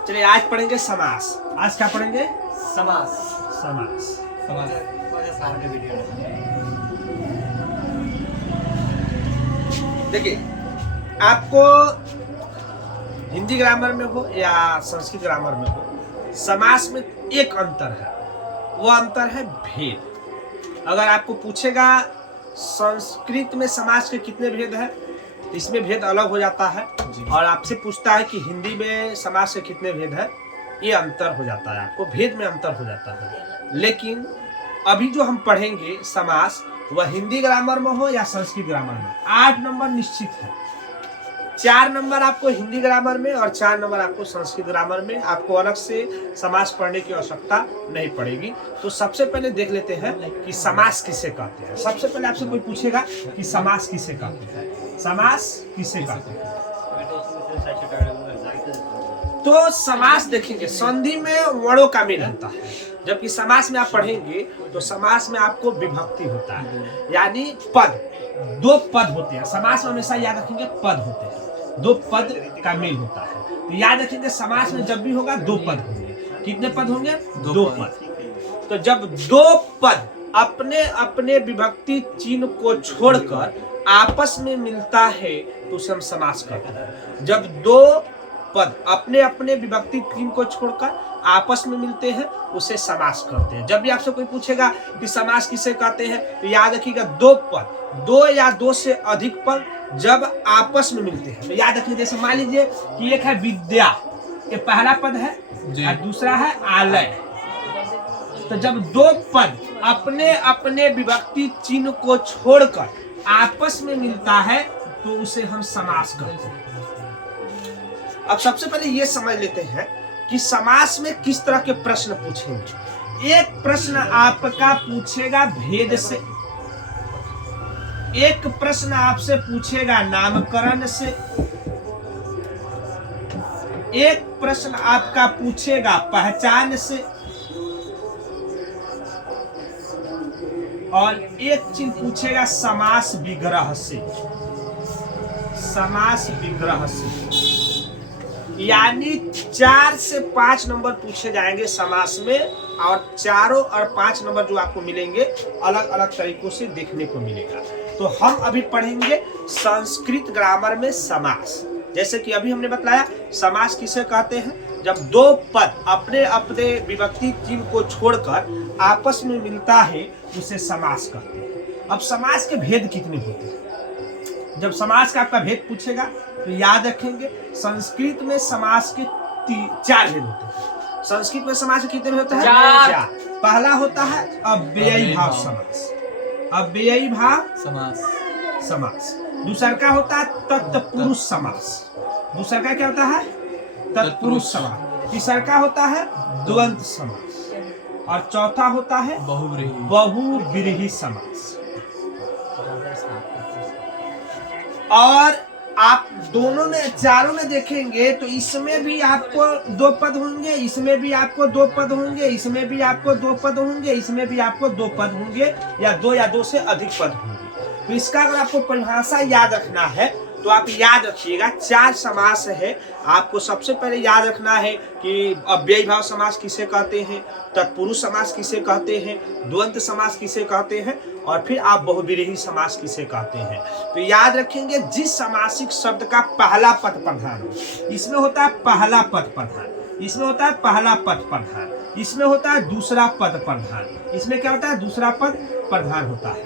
चलिए आज पढ़ेंगे समास। आज क्या पढ़ेंगे? समास। समास। देखिए, आपको हिंदी ग्रामर में हो या संस्कृत ग्रामर में हो, समास में एक अंतर है, वो अंतर है भेद। अगर आपको पूछेगा संस्कृत में समास के कितने भेद हैं, तो इसमें भेद अलग हो जाता है। और आपसे पूछता है कि हिंदी में समास के कितने भेद है, ये अंतर हो जाता है, आपको भेद में अंतर हो जाता है। लेकिन अभी जो हम पढ़ेंगे समास, वह हिंदी ग्रामर में हो या संस्कृत ग्रामर में, 8 नंबर निश्चित है। 4 नंबर आपको हिंदी ग्रामर में और 4 नंबर आपको संस्कृत ग्रामर में। आपको अलग से समास पढ़ने की आवश्यकता नहीं पड़ेगी। तो सबसे पहले देख लेते हैं कि समास किसे कहते हैं। सबसे पहले आपसे कोई पूछेगा कि समास किसे कहते हैं, समास किसे कहते हैं, तो समास देखेंगे संधि में वर्णों का मेल होता है। जबकि समास में आप पढ़ेंगे तो समास में आपको विभक्ति होता है, यानी पद, 2 पद होते हैं। समास में हमेशा याद रखेंगे पद होते हैं, 2 पद का मेल होता है। तो याद रखेंगे समास में जब भी होगा 2 पद होंगे। कितने पद होंगे? 2 पद। तो जब 2 पद अपने अपने विभक्ति चिन्ह को छोड़कर आपस में मिलता है तो उसे हम समास कहते हैं। जब 2 पद अपने अपने विभक्ति चिन्ह को छोड़कर आपस में मिलते हैं उसे समास कहते हैं। जब भी आपसे कोई पूछेगा कि समास किसे कहते हैं, तो याद रखिएगा 2 पद, 2 या 2 से अधिक पद जब आपस में मिलते हैं। तो याद रखिए, जैसे मान लीजिए कि एक है विद्या, ये पहला पद है और दूसरा है आलय। तो जब 2 पद अपने अपने विभक्ति चिन्ह को छोड़कर आपस में मिलता है तो उसे हम समास कहते हैं। अब सबसे पहले ये समझ लेते हैं कि समास में किस तरह के प्रश्न पूछेंगे। एक प्रश्न आपका पूछेगा भेद से, एक प्रश्न आपसे पूछेगा नामकरण से, एक प्रश्न आपका पूछेगा पहचान से, और एक चीज पूछेगा समास विग्रह से। समास विग्रह से यानी 4 से 5 नंबर पूछे जाएंगे समास में, और 4 और 5 नंबर जो आपको मिलेंगे अलग अलग तरीकों से देखने को मिलेगा। तो हम अभी पढ़ेंगे संस्कृत ग्रामर में समास। जैसे कि अभी हमने बताया समास किसे कहते हैं, जब 2 पद अपने अपने विभक्ति चिन्ह को छोड़कर आपस में मिलता है उसे समास कहते हैं। अब समास के भेद कितने होते हैं? जब समास का आपका भेद पूछेगा तो याद रखेंगे संस्कृत में समास के 4 भेद होते हैं। संस्कृत में समास के कितने भेद होते हैं? 4। पहला होता है अव्ययी भाव समास, अव्ययी भाव समास। दूसरा का होता है तत्पुरुष समास, दूसरा का क्या होता है? तत्पुरुष समास। तीसरा का होता है द्वंद्व समास, और चौथा होता है बहुव्रीहि समास। और आप दोनों में, चारों में देखेंगे तो इसमें भी आपको 2 पद होंगे, इसमें भी आपको 2 पद होंगे, इसमें भी आपको 2 पद होंगे, इसमें भी आपको 2 पद होंगे, या 2 या 2 से अधिक पद होंगे। तो इसका अगर आपको परिभाषा याद रखना है तो आप याद रखिएगा 4 समास है। आपको सबसे पहले याद रखना है कि अव्ययी भाव समास किसे कहते हैं, तत्पुरुष समास किसे कहते हैं, द्वंद्व समास किसे कहते हैं, और फिर आप बहुव्रीहि समास किसे कहते हैं। तो याद रखेंगे जिस समासिक शब्द का पहला पद प्रधान हो, इसमें होता है पहला पद प्रधान, इसमें होता है पहला पद प्रधान, इसमें होता है दूसरा पद प्रधान, इसमें क्या होता है? दूसरा पद प्रधान होता है।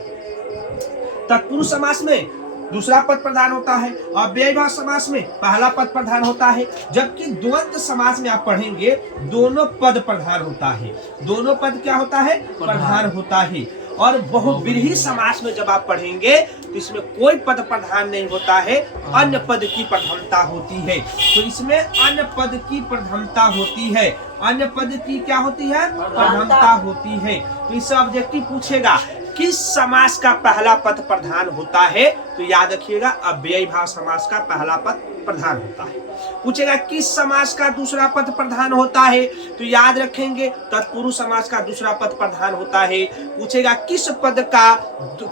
तत्पुरुष समास में दूसरा पद प्रधान होता है, अव्ययी भाव समास में पहला पद प्रधान होता है। जबकि द्वंद्व समास में आप पढ़ेंगे दोनों पद प्रधान होता है, दोनों पद क्या होता है? प्रधान होता है। और बहुव्रीहि समास में जब आप पढ़ेंगे तो इसमें कोई पद प्रधान नहीं होता है, अन्य पद की प्रधानता होती है। तो इसमें अन्य पद की प्रधानता होती है, अन्य पद की क्या होती है? प्रधानता होती है। तो इससे ऑब्जेक्टिव पूछेगा किस समास का पहला पद प्रधान होता है, तो याद रखिएगा अव्ययी भाव समास का पहला पद प्रधान होता है। पूछेगा किस समास का दूसरा पद प्रधान होता है, तो याद रखेंगे तत्पुरुष समास का दूसरा पद प्रधान होता है। पूछेगा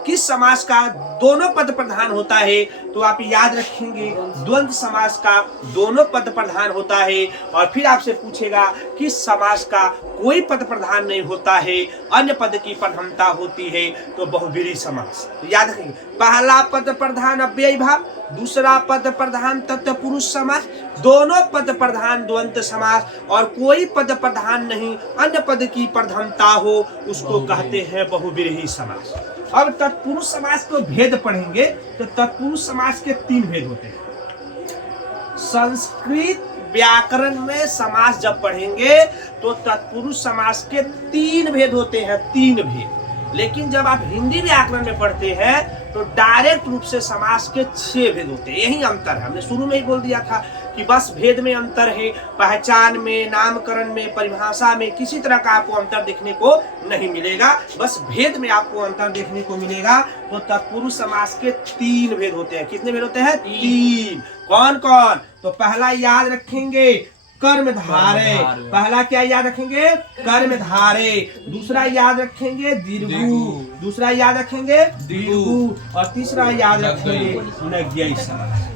किस समास का दोनों पद प्रधान होता है, तो आप याद रखेंगे द्वंद्व समास का दोनों पद प्रधान होता है। और फिर आपसे पूछेगा किस समास का कोई पद प्रधान नहीं होता है, अन्य पद की प्रधानता होती है, तो बहुव्रीहि समास। तो याद रखेंगे पहला पद प्रधान अव्ययी भाव, दूसरा पद प्रधान तत्पुरुष समास, दोनों पद प्रधान द्वंद्व समास, और कोई पद प्रधान नहीं अन्य पद की प्रधानता हो उसको कहते हैं बहुव्रीहि समास। अब तत्पुरुष समास को भेद पढ़ेंगे तो तत्पुरुष समास के 3 भेद होते हैं। संस्कृत व्याकरण में समास जब पढ़ेंगे तो तत्पुरुष समास के 3 भेद होते हैं, 3 भेद। लेकिन जब आप हिंदी व्याकरण में पढ़ते हैं तो डायरेक्ट रूप से समास के 6 भेद होते हैं। यही अंतर है, हमने शुरू में ही बोल दिया था कि बस भेद में अंतर है, पहचान में, नामकरण में, परिभाषा में किसी तरह का आपको अंतर देखने को नहीं मिलेगा, बस भेद में आपको अंतर देखने को मिलेगा। तो तत्पुरुष समास के 3 भेद होते हैं। कितने भेद होते हैं? 3। कौन कौन? तो पहला याद रखेंगे कर्मधारय, पहला क्या याद रखेंगे? कर्मधारय। दूसरा याद रखेंगे दीर्घु, दूसरा याद रखेंगे दीर्घु, और तीसरा याद रखेंगे नज्ञयी समास।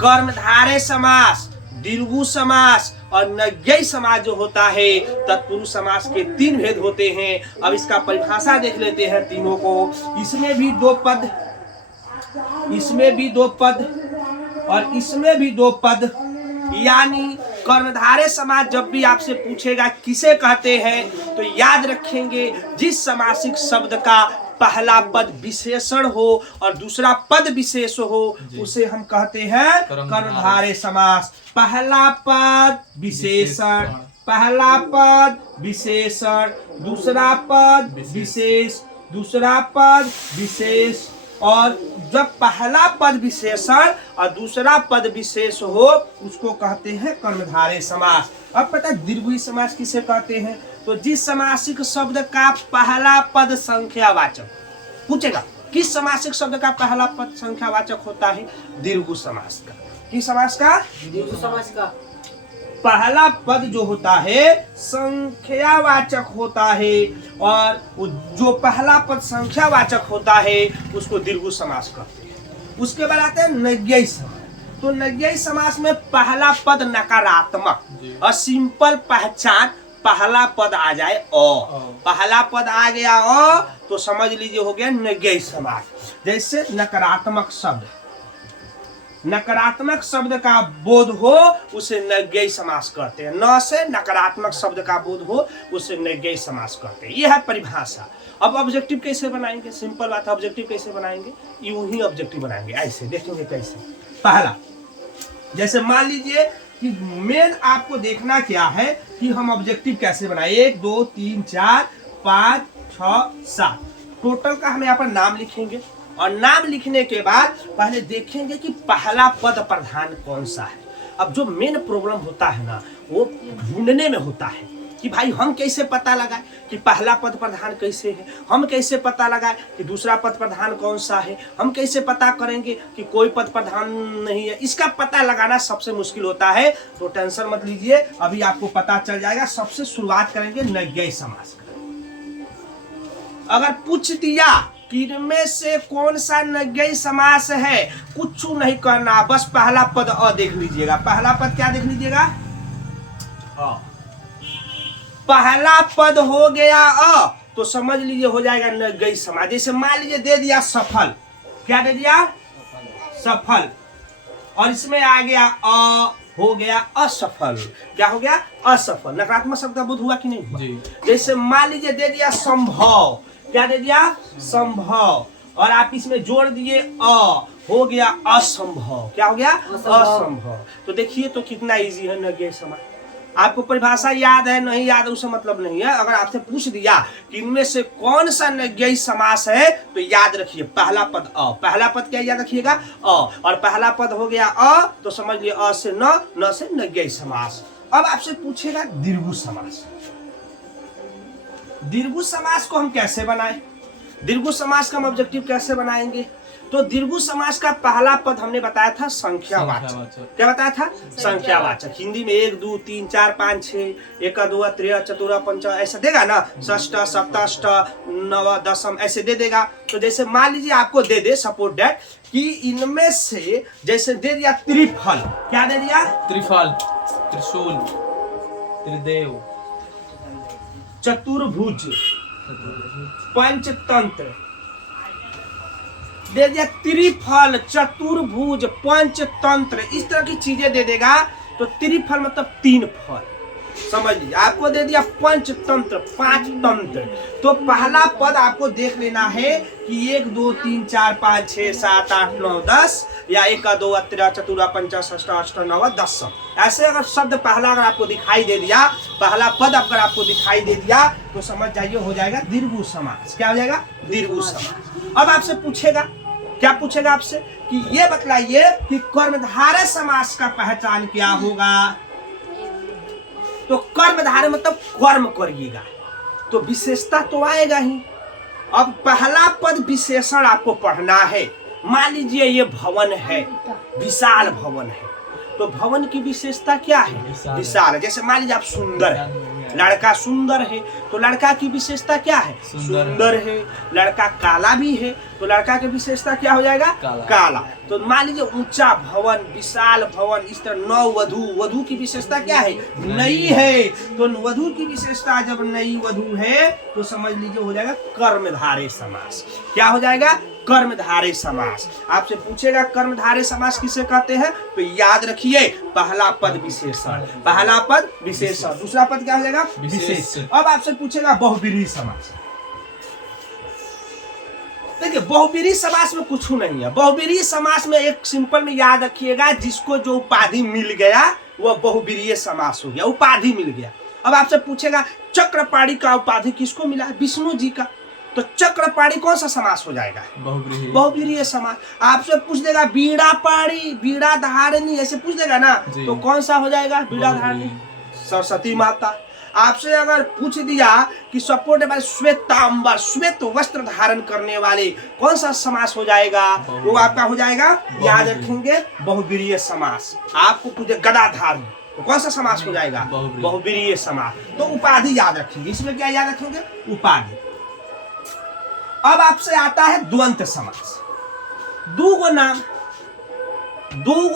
कर्मधारय समास, दीर्घु समास और नज्ञयी समास जो होता है तत्पुरुष समास के 3 भेद होते हैं। अब इसका परिभाषा देख लेते हैं तीनों को। इसमें भी 2 पद, इसमें भी 2 पद और इसमें भी 2 पद, यानी कर्मधारय समास जब भी आपसे पूछेगा किसे कहते हैं तो याद रखेंगे जिस समासिक शब्द का पहला पद विशेषण हो और दूसरा पद विशेष हो उसे हम कहते हैं कर्मधारय समास। पहला पद विशेषण, पहला पद विशेषण, दूसरा पद विशेष, दूसरा पद विशेष, और जब पहला पद विशेषण और दूसरा पद विशेष हो उसको कहते हैं कर्मधारय समास। अब पता है दीर्घित समास किसे कहते हैं? तो जिस समासिक शब्द का पहला पद संख्यावाचक, पूछेगा किस समासिक शब्द का पहला पद संख्यावाचक होता है? दीर्घ समास का। किस समास का? दीर्घ समास का पहला पद जो होता है संख्यावाचक होता है, और जो पहला पद संख्यावाचक होता है उसको दीर्घ समास कहते हैं। उसके बाद आते हैं नज्ञयी समास। तो नज्ञयी समास में पहला पद नकारात्मक और सिंपल पहचान, पहला पद आ जाए अ, पहला पद आ गया अ तो समझ लीजिए हो गया नज्ञयी समास। जैसे नकारात्मक शब्द, नकारात्मक शब्द का बोध हो उसे नज्ञयी समास कहते हैं। न से नकारात्मक शब्द का बोध हो उसे नज्ञयी समास कहते हैं। यह है परिभाषा। अब ऑब्जेक्टिव कैसे बनाएंगे? सिंपल बात है, ऑब्जेक्टिव कैसे बनाएंगे? यूं ही ऑब्जेक्टिव बनाएंगे, ऐसे देखेंगे कैसे। पहला, जैसे मान लीजिए कि मेन आपको देखना क्या है कि हम ऑब्जेक्टिव कैसे बनाए। 1 2 3 4 5 6 7 टोटल का हम यहाँ पर नाम लिखेंगे, और नाम लिखने के बाद पहले देखेंगे कि पहला पद प्रधान कौन सा है। अब जो मेन प्रॉब्लम होता है ना वो ढूंढने में होता है कि भाई हम कैसे पता लगाए कि पहला पद प्रधान कैसे है, हम कैसे पता लगाए कि दूसरा पद प्रधान कौन सा है, हम कैसे पता करेंगे कि कोई पद प्रधान नहीं है। इसका पता लगाना सबसे मुश्किल होता है। तो टेंशन मत लीजिए, अभी आपको पता चल जाएगा। सबसे शुरुआत करेंगे नज्ञयी समास का। अगर पूछ दिया कि इनमें से कौन सा नज्ञयी समास है, कुछ नहीं करना, बस पहला पद अ देख लीजिएगा। पहला पद क्या देख लीजिएगा? अ। पहला पद हो गया अ तो समझ लीजिए हो जाएगा नज्ञयी समास। जैसे मान लीजिए दे दिया सफल, क्या दे दिया? सफल, और इसमें आ गया अ, हो गया असफल। क्या हो गया? असफल। नकारात्मक शब्द का बोध हुआ कि नहीं हुआ? जैसे मान लीजिए दे दिया संभव, क्या दे दिया? संभव, और आप इसमें जोड़ दिए अ, हो गया असंभव। क्या हो गया? असंभव। तो देखिए तो कितना इजी है नज्ञयी समास। आपको परिभाषा याद है नहीं याद है उससे मतलब नहीं है। अगर आपसे पूछ दिया कि इनमें से कौन सा नज्ञयी समास है तो याद रखिए पहला पद अ। पहला पद क्या याद रखिएगा? अ, और पहला पद हो गया अ तो समझ लिए अ से न से नज्ञयी समास। अब आपसे पूछेगा दीर्घ समास। दीर्घ समास को हम कैसे बनाएं? दीर्घ समास का हम ऑब्जेक्टिव कैसे बनाएंगे? तो दीर्घ समास का पहला पद हमने बताया था संख्यावाचक। क्या बताया था? संख्यावाचक। हिंदी में 1 2 3 4 5 6 1 2 3 4 5 ऐसा देगा ना, षष्ठ सप्तष्ट नव दशम ऐसे दे देगा। तो जैसे मान लीजिए आपको दे दे सपोर्ट दैट कि इनमें से जैसे दे दिया त्रिफल, क्या दे दिया? त्रिफल, त्रिशूल, त्रिदेव, चतुर्भुज, पंचतंत्र, दे दिया त्रिफल, चतुर्भुज, पंचतंत्र, इस तरह की चीजें दे देगा। तो त्रिफल मतलब 3 फल, समझ लीजिए। आपको दे दिया पंचतंत्र, 5 तंत्र। तो पहला पद आपको देख लेना है कि 1 2 3 4 5 6 7 8 9 10 या 1 2 3 4 5 6 8 9 10। ऐसे अगर शब्द पहला अगर आपको दिखाई दे दिया, पहला पद अगर आपको दिखाई दे दिया तो समझ जाइए हो जाएगा दीर्घ समास। क्या हो जाएगा? दीर्घ समास। अब आपसे पूछेगा, क्या पूछेगा आपसे कि ये बतलाइए कि कर्मधारय समास का पहचान क्या होगा। तो कर्मधारय मतलब कर्म करिएगा, तो विशेषता तो आएगा ही। अब पहला पद विशेषण आपको पढ़ना है। मान लीजिए ये भवन है, विशाल भवन है, तो भवन की विशेषता क्या है? विशाल। जैसे मान लीजिए आप सुंदर है, लड़का सुंदर है, तो लड़का की विशेषता क्या है? सुंदर है। लड़का काला भी है, तो लड़का की विशेषता क्या हो जाएगा? काला। तो मान लीजिए ऊंचा भवन, विशाल भवन, इस तरह नव वधु, वधु की विशेषता क्या है? नई है। तो वधु की विशेषता जब नई वधु है तो समझ लीजिए हो जाएगा कर्मधारय समास। क्या हो जाएगा? कर्मधारय समास। आपसे पूछेगा कर्मधारय समास किसे कहते हैं, तो याद रखिए पहला पद विशेषण, पहला पद विशेषण, दूसरा पद क्या हो जाएगा? विशेष। अब आपसे पूछेगा बहुब्रीहि समास। देखिए बहुब्रीहि समास में कुछ नहीं है। बहुब्रीहि समास में एक सिंपल में याद रखिएगा, जिसको जो उपाधि मिल गया वह बहुब्रीहि समास हो गया, उपाधि मिल गया। अब आपसे पूछेगा चक्रपाणी का उपाधि किसको मिला? विष्णु जी का। तो चक्रपाणी कौन सा समास हो जाएगा? बहुब्रीहि समास। आपसे पूछ देगा बीड़ा पाणी, बीड़ा धारिणी, ऐसे पूछ देगा ना, तो कौन सा हो जाएगा? बीड़ा धारिणी, सरस्वती माता। आपसे अगर पूछ दिया कि सपोर्ट वाले श्वेतांबर, श्वेत वस्त्र धारण करने वाले, कौन सा समास हो जाएगा? वो आपका हो जाएगा, याद रखेंगे, बहुब्रीहि समास। आपको पूछे गदाधारी, तो कौन सा समास हो जाएगा? बहुब्रीहि समास। तो उपाधि याद रखेंगे। इसमें क्या याद रखेंगे? उपाधि। अब आपसे आता है द्वंद्व समास। दो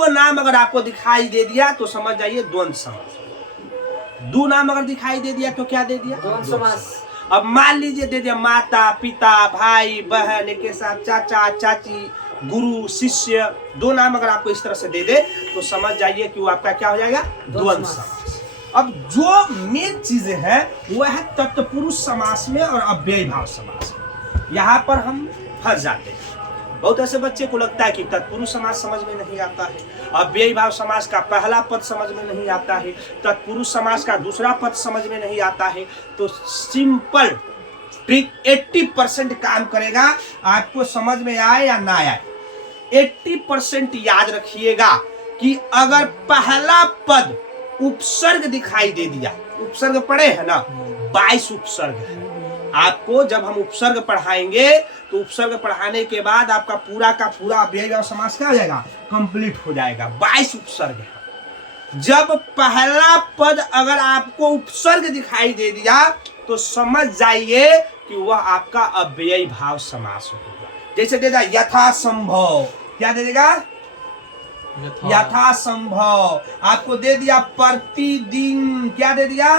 नाम अगर आपको दिखाई दे दिया तो समझ जाइए द्वंद्व समास। दो नाम अगर दिखाई दे दिया तो क्या दे दिया? द्वंद्व समास। अब मान लीजिए दे दिया माता पिता, भाई बहन, एक साथ चाचा चाची, गुरु शिष्य, 2 नाम अगर आपको इस तरह से दे दे तो समझ जाइए कि वो आपका क्या हो जाएगा? द्वंद्व समास। अब जो मेन चीजें है वह है तत्पुरुष समास में और अव्ययी भाव समास में। यहाँ पर हम फंस जाते हैं। बहुत ऐसे बच्चे को लगता है कि तत्पुरुष समास समझ में नहीं आता है, अव्ययी भाव समास का पहला पद समझ में नहीं आता है, तत्पुरुष समास का दूसरा पद समझ में नहीं आता है। तो सिंपल ट्रिक 80% काम करेगा, आपको समझ में आए या ना आए। 80% याद रखिएगा कि अगर पहला पद उपसर्ग दिखाई दे दिया, उपसर्ग पढ़े है ना, 22 उपसर्ग है। आपको जब हम उपसर्ग पढ़ाएंगे तो उपसर्ग पढ़ाने के बाद आपका पूरा का पूरा अव्ययी भाव समास क्या हो जाएगा? कंप्लीट हो जाएगा। 22 उपसर्ग है। जब पहला पद अगर आपको उपसर्ग दिखाई दे दिया तो समझ जाइए कि वह आपका अव्ययी भाव समास होगा। जैसे दे दिया यथासंभव, क्या दे देगा? यथासंभव। आपको दे दिया प्रतिदिन, क्या दे दिया?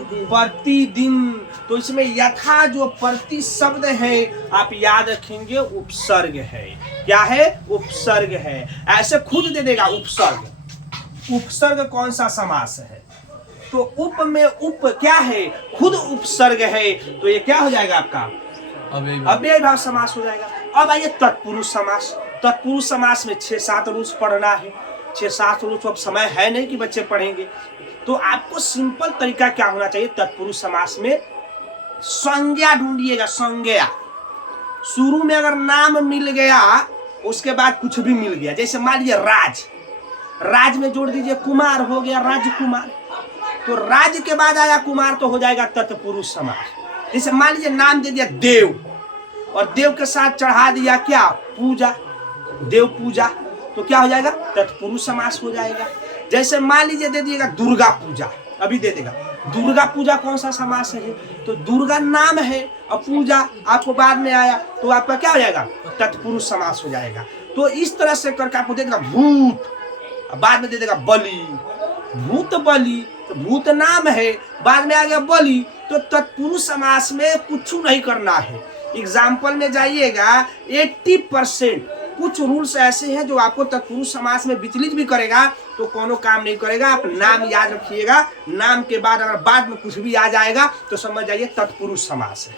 प्रतिदिन। तो इसमें यथा जो प्रति शब्द है आप याद रखेंगे उपसर्ग है। क्या है? उपसर्ग है। ऐसे खुद दे देगा उपसर्ग। उपसर्ग कौन सा समास है? तो उप में उप क्या है? खुद उपसर्ग है। तो ये क्या हो जाएगा आपका? अव्ययी भाव समास हो जाएगा। अब आइए तत्पुरुष समास। तत्पुरुष समास में 6-7 रूल्स पढ़ना है। 6-7 रूल्स अब समय है नहीं कि बच्चे पढ़ेंगे। तो आपको सिंपल तरीका क्या होना चाहिए तत्पुरुष समास में? संज्ञा ढूंढिएगा। संज्ञा शुरू में अगर नाम मिल गया उसके बाद कुछ भी मिल गया, जैसे मान लीजिए राज, राज में जोड़ दीजिए कुमार, हो गया राजकुमार। तो राज के बाद आया कुमार तो हो जाएगा तत्पुरुष समास। जैसे मान लीजिए नाम दे दिया देव और देव के साथ चढ़ा दिया क्या? पूजा, देव पूजा, तो क्या हो जाएगा? तत्पुरुष समास हो जाएगा। जैसे मान लीजिए दे दिएगा दुर्गा पूजा, अभी दे देगा दुर्गा पूजा, कौन सा समास है? तो दुर्गा नाम है और पूजा आपको बाद में आया, तो आपका क्या हो जाएगा? तत्पुरुष समास हो जाएगा। तो इस तरह से करके आपको दे देगा भूत, बाद में दे देगा बलि, भूत बलि, तो भूत नाम है, बाद में आ गया बलि, तो तत्पुरुष समास में कुछ नहीं करना है। एग्जाम्पल में जाइएगा 80% कुछ रूल्स ऐसे हैं जो आपको तत्पुरुष समास में विचलित भी करेगा तो कोनो काम नहीं करेगा। आप नाम याद रखिएगा, नाम के बाद अगर बाद में कुछ भी आ जाएगा तो समझ जाइए तत्पुरुष समास है।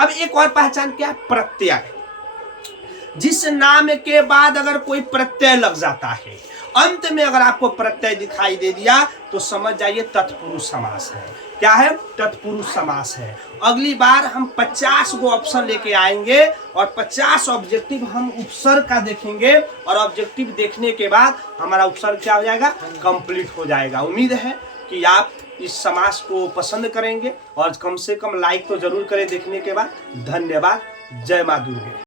अब एक और पहचान क्या? प्रत्यय। जिस नाम के बाद अगर कोई प्रत्यय लग जाता है, अंत में अगर आपको प्रत्यय दिखाई दे दिया तो समझ जाइए तत्पुरुष समास है। क्या है? तत्पुरुष समास है। अगली बार हम 50 गो ऑप्शन लेके आएंगे और 50 ऑब्जेक्टिव हम उपसर्ग का देखेंगे और ऑब्जेक्टिव देखने के बाद हमारा उपसर्ग क्या हो जाएगा? कंप्लीट हो जाएगा। उम्मीद है कि आप इस समास को पसंद करेंगे और कम से कम लाइक तो जरूर करें देखने के बाद। धन्यवाद। जय मां दुर्गे।